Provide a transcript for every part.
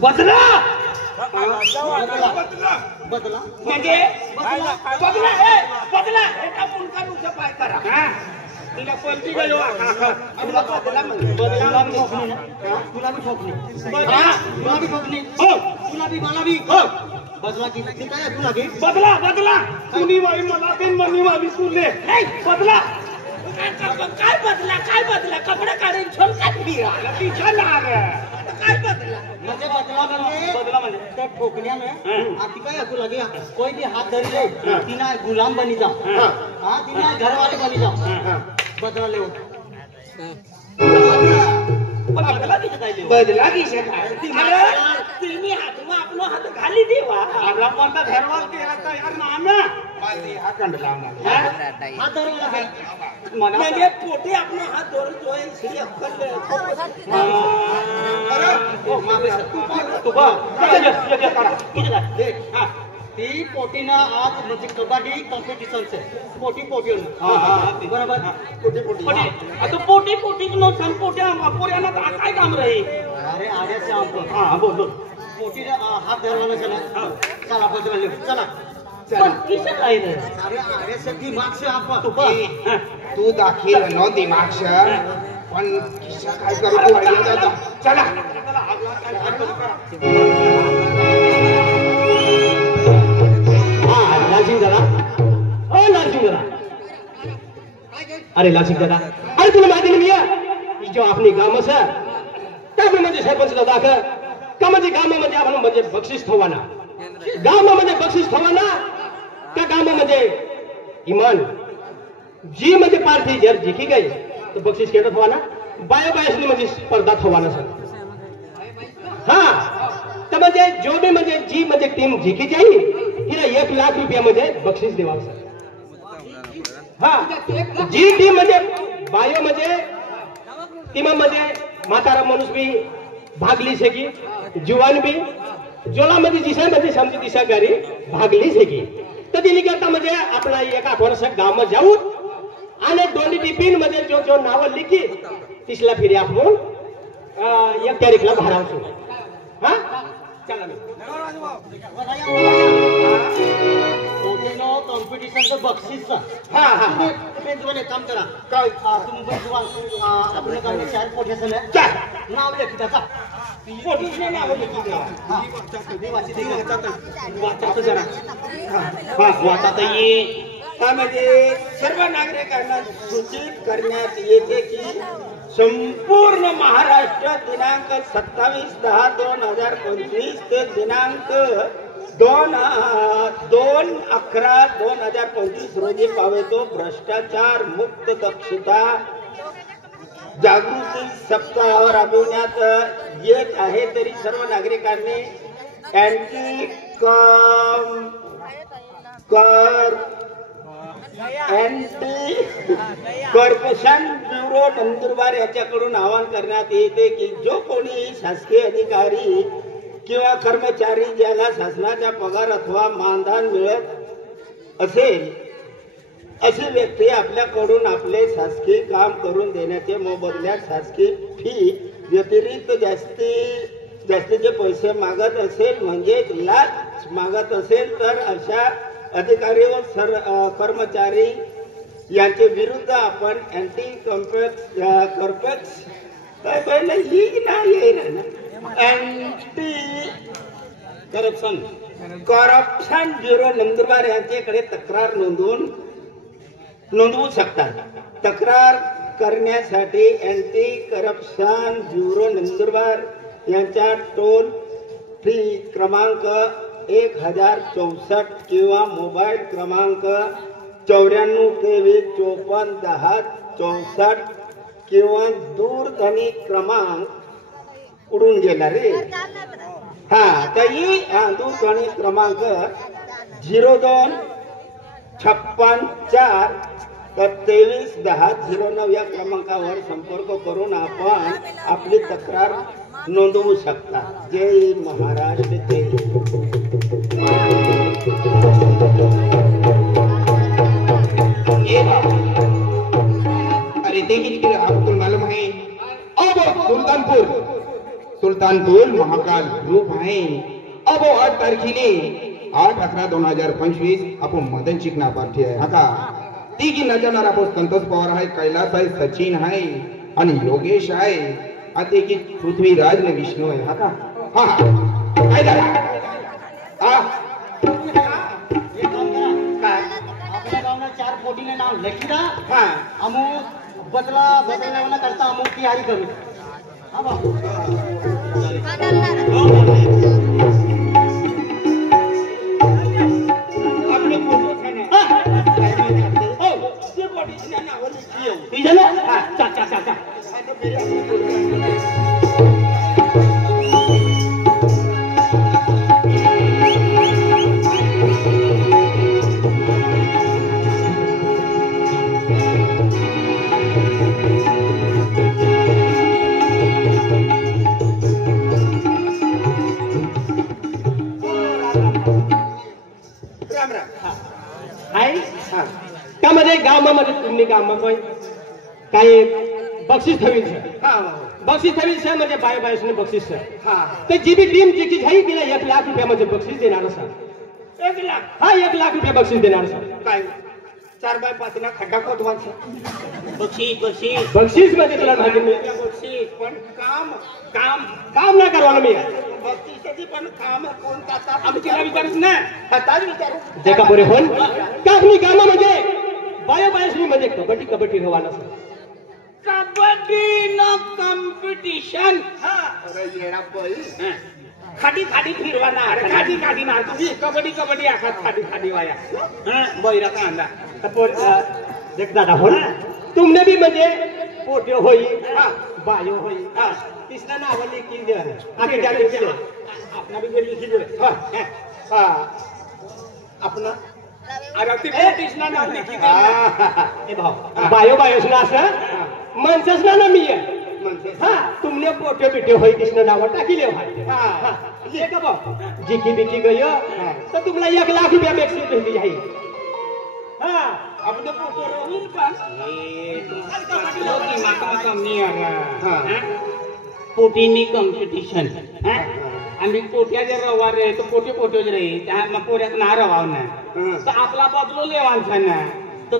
बदला बदला म्हणजे बदला हे टाकून काढूचं पाय करा तिला कोणती गयो बदला म्हणजे तुला बी ठोकणी तुला बी ठोकणी हो तुला बी मला बी बदला किती काय तुला बी बदला तुम्ही वाई मला बिन मनी वाली सुनले बदला काय बदला कपडे काढून छोल काढली पीछा लाग काय बदला बदला म्हणजे त्या ठोकण्याने आती काय तुला बी कोई भी हाथ धरी ले तिना गुलाम बनी जा हां तिना घरवाले बनी जा बदला ले बदला की तिने हात आपलो हात घाली देवा आपला कोणता घरवाल ते आता यार नाम हा कंड लावणार हात धरला म्हणजे पोटी आपला हात धरतोय श्री अक्कल ओ मागे तू बा किती का ती पोटीना आज म्हणजे कबड्डी कॉम्पिटिशन से पोटी बरोबर पोटी आता पोटी नो सन पोट्या पोऱ्याना काय काम रही अरे आर्या से आप हां बोल पोटी हात धरवाना चला चला बदला चला पण किसे काय रे अरे आर्या से दिमाग से आप तू दाखील नो दिमाग से पण किस्सा काय करू तू आईला जा चला लालसिंह दादा ओ लालसिंह दादा अरे लालसिंह दादा अरे तुला माहिती नाही मिया जो आपली गाव से त्या म्हणजे सरपंच दादा का म्हणजे गावामध्ये आपण म्हणजे बक्षीस ठेवाना गावामध्ये बक्षीस ठेवाना त्या गावामध्ये इमान जी म्हणजे पार्टी जर जिंकी गई तो बक्षीस केलं ठेवाना बायोबायसनी म्हणजे स्पर्धा ठेवाना सर हाँ तर म्हणजे जो भी म्हणजे जी म्हणजे टीम जिंकी जाईल तिला 1 लाख रुपया म्हणजे बक्षीस देवा सर हा जी टीम म्हणजे बायो म्हणजे टीमामध्ये म्हातारा माणूस भी भाग ली सकी जुवान भी जोला मध्ये दिशा म्हणजे समजी दिशा गाडी भाग ली सकी तर तिने करता म्हणजे आपला एका वर्ष गाव जाऊ आणि दोन्ही टिफिन मध्ये जो नाव लिखी तिसला फिरी आपण 1 तारीखला भरावतो हा चला पोटीनो कॉम्पिटिशनचं बक्षीस हा तुम्ही काम करा काय तुम्ही पण आपल्या गावचे 4 पोटे असले नाव लिखी त्याचा पोटीने नाव लिखी वाचात जरा वाचात ये त्यामध्ये सर्व नागरिकांना सूचित करण्यात येते की संपूर्ण महाराष्ट्र दिनांक 27/10/2025 ते दिनांक 2/11/2025 रोजी पावेतो भ्रष्टाचार मुक्त दक्षता जागृती सप्ताह राबवण्यात येत आहे तरी सर्व नागरिकांनी अँटी कॉर्पोरेशन ब्युरो नंदुरबार याच्याकडून आवाहन करण्यात येते की जो कोणी शासकीय अधिकारी किंवा कर्मचारी ज्याला शासनाचा पगार अथवा मानधन मिळत असेल अशी व्यक्ती आपल्याकडून आपले शासकीय काम करून देण्याचे मोबदल्यात शासकीय फी व्यतिरिक्त जास्तीचे पैसे मागत असेल म्हणजे लाच मागत असेल तर अशा अधिकारी व कर्मचारी यांच्या विरुद्ध आपण अँटी करप्शन ब्युरो नंदुरबार यांच्याकडे तक्रार नोंदवू शकतात तक्रार करण्यासाठी अँटी करप्शन ब्युरो नंदुरबार यांचा टोल फ्री क्रमांक 1064 किंवा मोबाईल क्रमांक 9423541064 किंवा दूरध्वनी क्रमांक उडून गेला रे हा तर ही दूरध्वनी क्रमांक 0256 231009 या क्रमांकावर संपर्क करून आपण आपली तक्रार नोंदवू शकता. जय महाराष्ट्र जय. अरे देखील आपको मालूम है अब सुल्तानपुर सुलतानपूर महाकाल ग्रुप आहे. अबो 8 तारखेले 8/11/2025 आपण मदन चिकना पाठी आहे. आता तिघी नजरणार आपण संतोष पवार आहे, कैलास आहे, सचिन आहे आणि योगेश आहे. आता की पृथ्वीराज ने विष्णू आहे. हा का हा काय झालं आपल्या गावना 4 पोटीने नाव लकीदा हा अमुक बदला करता अमुक तयारी करू. हा बा आपलं फोटो छान आहे. हो ते बॉडीच्या नावावर लिखी येऊ. ठीक आहे ना? हा चा राम राम. हाय हा त्यामध्ये गावामध्ये तुम्ही गावामध्ये काही बक्षीस ठेवील सर. हा बक्षीस ठेवील सर म्हणजे बाय बायसने बक्षीस सर. हा तर जी बी टीम जिंकी झाली तिला 1 लाख रुपयामध्ये बक्षीस देणार सर. 1 लाख. हा 1 लाख रुपये बक्षीस देणार सर. काय 4x5 ना खड्डा खोदवायचा. बक्षीस बक्षीस बक्षीस म्हणजे तुला माहिती मी बक्षीस पण काम काम काम ना करवाना मी बक्षिसाची पण काम कोणता आम्ही तिला विचारूच ना. हाताच विचारू जे का बरे होल कापणी कामा म्हणजे बाय बायसनी म्हणजे कबड्डी रवाना सर. कबड्डी न कॉम्पिटिशन. अरे येडा बोल. खाडी खाडी फिरवाना खाडी खाडी ना तुम्ही कबड्डी आखात खाडी वाया. बैरा का अंदा देख दादा हो ना तुमने भी म्हणजे पोट्यो होई बायो होई तिसरा नाव लिखी दे आगे जाने के लिए अपना भी लिखी दे. हा अपना अरे ती पोटीसना नाव लिखी दे. ए भाऊ बायो सुना असं माणसंच ना मी आहे. हा तुमने पोट्यो बिट्यो होई कृष्ण नाव टाकीले भाई. हा ये का भाऊ जिकी बिकी गयो तर तुम्हाला 1 लाख रुपया बक्षीस भेटी जाई. हा अपने पोटो रोहिल पण पोटीनी कॉम्पिटिशन. आम्ही पोट्याचे रवा रे तर पोटे रे त्या पोऱ्यात ना रवाव ना तर आपला बदलो लेवांचा ना तर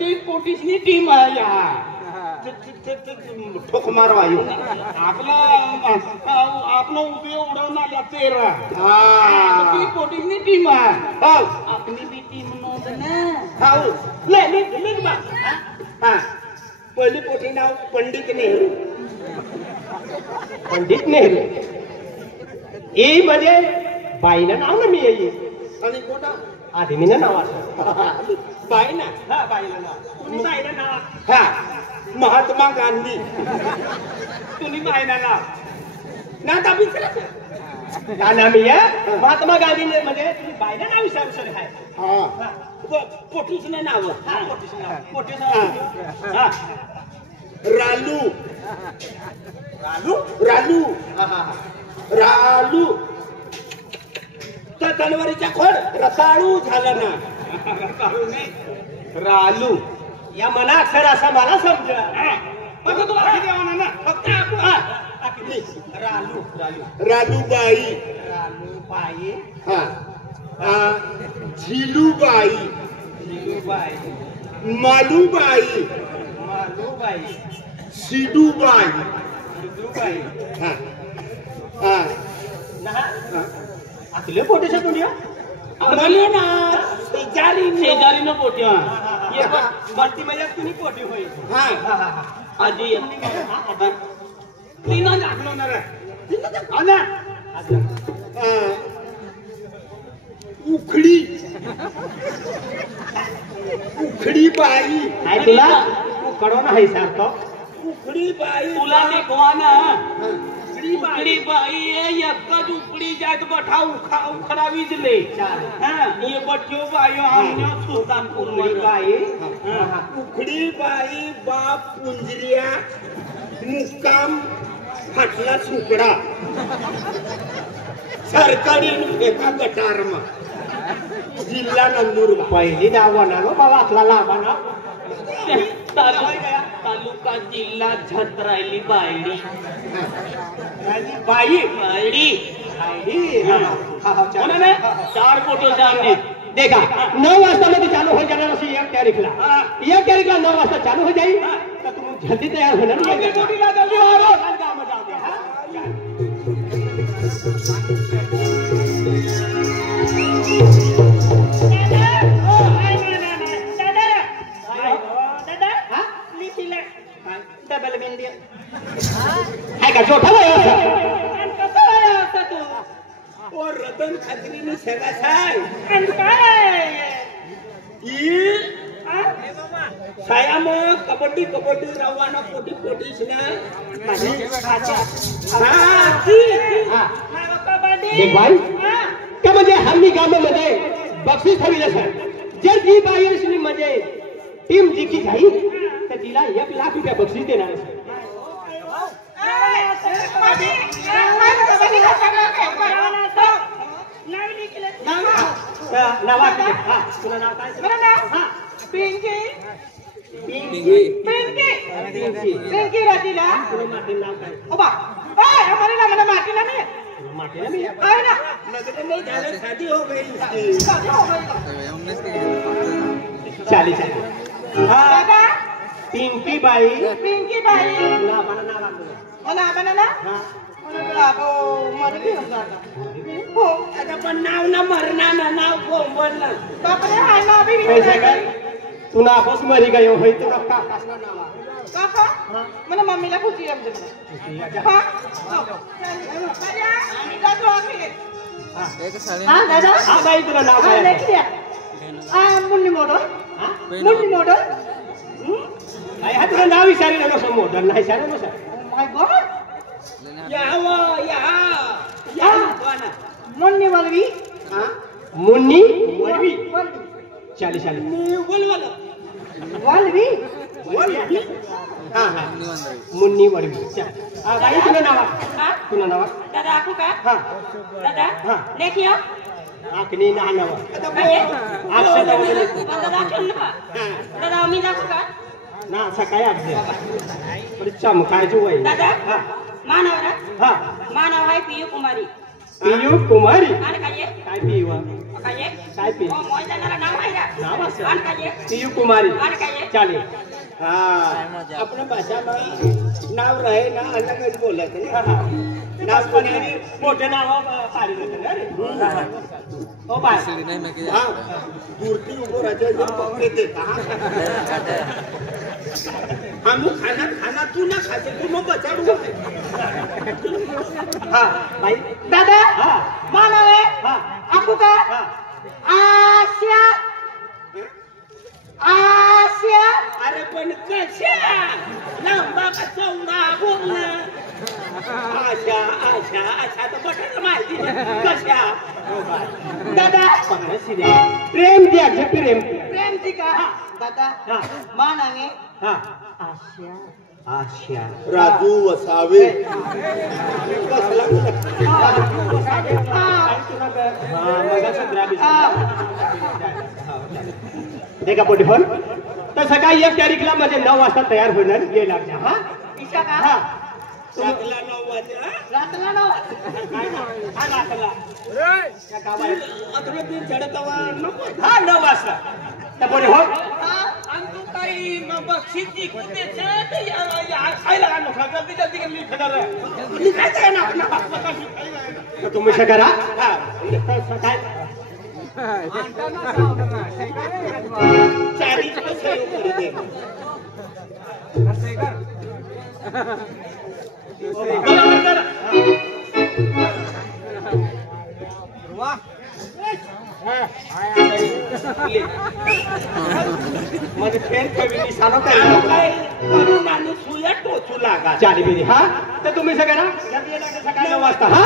ते पोटीसनी टीम आहे. या ठोक मारवायू आपलं उभे उडवणार तेरा ती पोटीसनी टीम आहे. आपली बी टीम नव्हतं ना. हो ले बा. हा पहिली पोटी नाव पंडित नेहरू. पंडित नेहरू ए म्हणजे बाईनं नाव ना मी येई आणि कोणा आदमीनं नाव असं बाई ना. हा बाईनं नाव तुम्ही बाईनं नाव हा महात्मा गांधी. तुम्ही बाईना नाव ना का विचारायचं का नाव मी आहे महात्मा गांधी म्हणजे तुम्ही बाईनं नाव विचारू सर आहे. हा पोटीसने नाव रालू रालू रालू तर तलवारीच्या खोड रताळू झालं ना. रालू या मना अक्षर असा मला समजा फक्त रालू रालूबाई रालू बाई हा झिलूबाई बाई मालूबाई मालूबाई सिडूबाई बाई हा हा असले पोटेच्या दुनिया म्हणले ना शेजारीनं पोट्या भरती म्हणजे तुम्ही पोटी होईल. हा आजी तिनं दाखवणार उखडी बाई काय तुला कडो नाही सारखं उखडी बाई तुला देखवा ना उखडी बाई उकडी बाई एकच उकडी जात बठा उखडा विजले ये बठ्यो बाई आमने सुलतानपूर उकडी बाई उखडी बाई बाप पुंजऱ्या मुक्काम फाटला सुकडा सरकारी एका गटारमा जिल्हा नंदुरबार. पहिली नाव ना बाबा आपला लांबा ना तालुका तालुका जिल्हा छत्रायली बायडी बाई बायडी कोणाने 4 फोटो जाणले देखा 9 वाजता मध्ये चालू हो जाणार अशी 1 तारीखला 1 तारीखला 9 वाजता चालू हो जाईल तर तुम्ही जल्दी तयार होणार नाही मोठीला जल्दी वारो काम जाऊ दे डबल मेंदी आहे का छोटा वय असं तू ओ रतन खात्रीने सगळा साय आणि काय साया मग कबड्डी रवाना पोटीस ना देख भाई का म्हणजे हल्ली गावामध्ये बक्षीस ठेवले सर जर जी बाहेर म्हणजे टीम जिंकी जाईल तर तिला 1 लाख रुपये बक्षीस देणार आहे तुला नाव काय पिंकी पिंकी राजीला तुला माटे नाव काय ओबा हमारे नाम ना माटी ना मी माटे ना मी आहे ना लगन नहीं झालं शादी हो गई इसकी चाली दादा पिंकी बाई पिंकी बाई ना मला मला बनाना हा बाबो मरली होता हो आता पण नाव ना मरना ना नाव बोलना बापरे हाय ना अभी पैसे काय तुला आपस मरी गयो होय तुला का कसला नावा काका मला मम्मीला खुशी आहे तुला हा हा दादा हा बाई तुला नाव हा काय लेखी द्या मुन्नी मॉडल हा मुन्नी मॉडल काय हा तुला नाव विचारी नको सर मोटर नाही विचारू नको सर माय गॉड या मुन्नी वलवी मुन्नी वडवी चाली बोलवाला वलवी हा मुन्नी वडवी हा बाई तुला नाव दादा आखू का हा दादा हा देखियो आखनी ना नाव दादा दाखल ना दादा मी दाखू का ना सकाळी आठ बरी चमकायची वय दादा हा मानव ना हा मानव आहे पियू कुमारी पियू कुमारी आणि काय काय पियू काय काय पियू ओ मोयदानाला नाव आहे का नाव असं आणि काय पियू कुमारी आणि काय चालेल हाँ अपने भाषा में नाव रहे ना अलग बोलत नाव पण मोठे नाव पाडी देते रे ओ बाय हाँ मूर्ति ऊपर राजा जब पकड़े थे कहाँ हम खाना तू ना खाते तू मग बचाड़ू हा बाई दादा हा मानव आहे हा आखू का हा आशिया अरे पण कशा लांबा का चौडा बोलना आशा तर बटर माहिती कशा दादा प्रेम द्या प्रेम प्रेम ती का दादा हा मानव आहे हा आशिया आशा राजू वसावे देखा पोटी फोन तर सकाळी 1 तारीखला म्हणजे 9 वाजता तयार होणार ये लागल्या हा ईशा का हा रातला 9 वाजे रातला ना हा रातला अकरा दिन चढतावा नको हा 9 वाजता तर पोटी हो आणि तू काही बक्षीस जिंकून देत खायला का नको जल्दी जल्दी मी खबर लिखायचं ना तर तुम्ही करा हा सकाळी चारीच सहयोग करू दे म्हणजे फेर कमी सानो काय करू माणूस सुया टोचू लागा चाली बिरी हा तर तुम्ही सगळ्यांना सकाळी 9 वाजता हा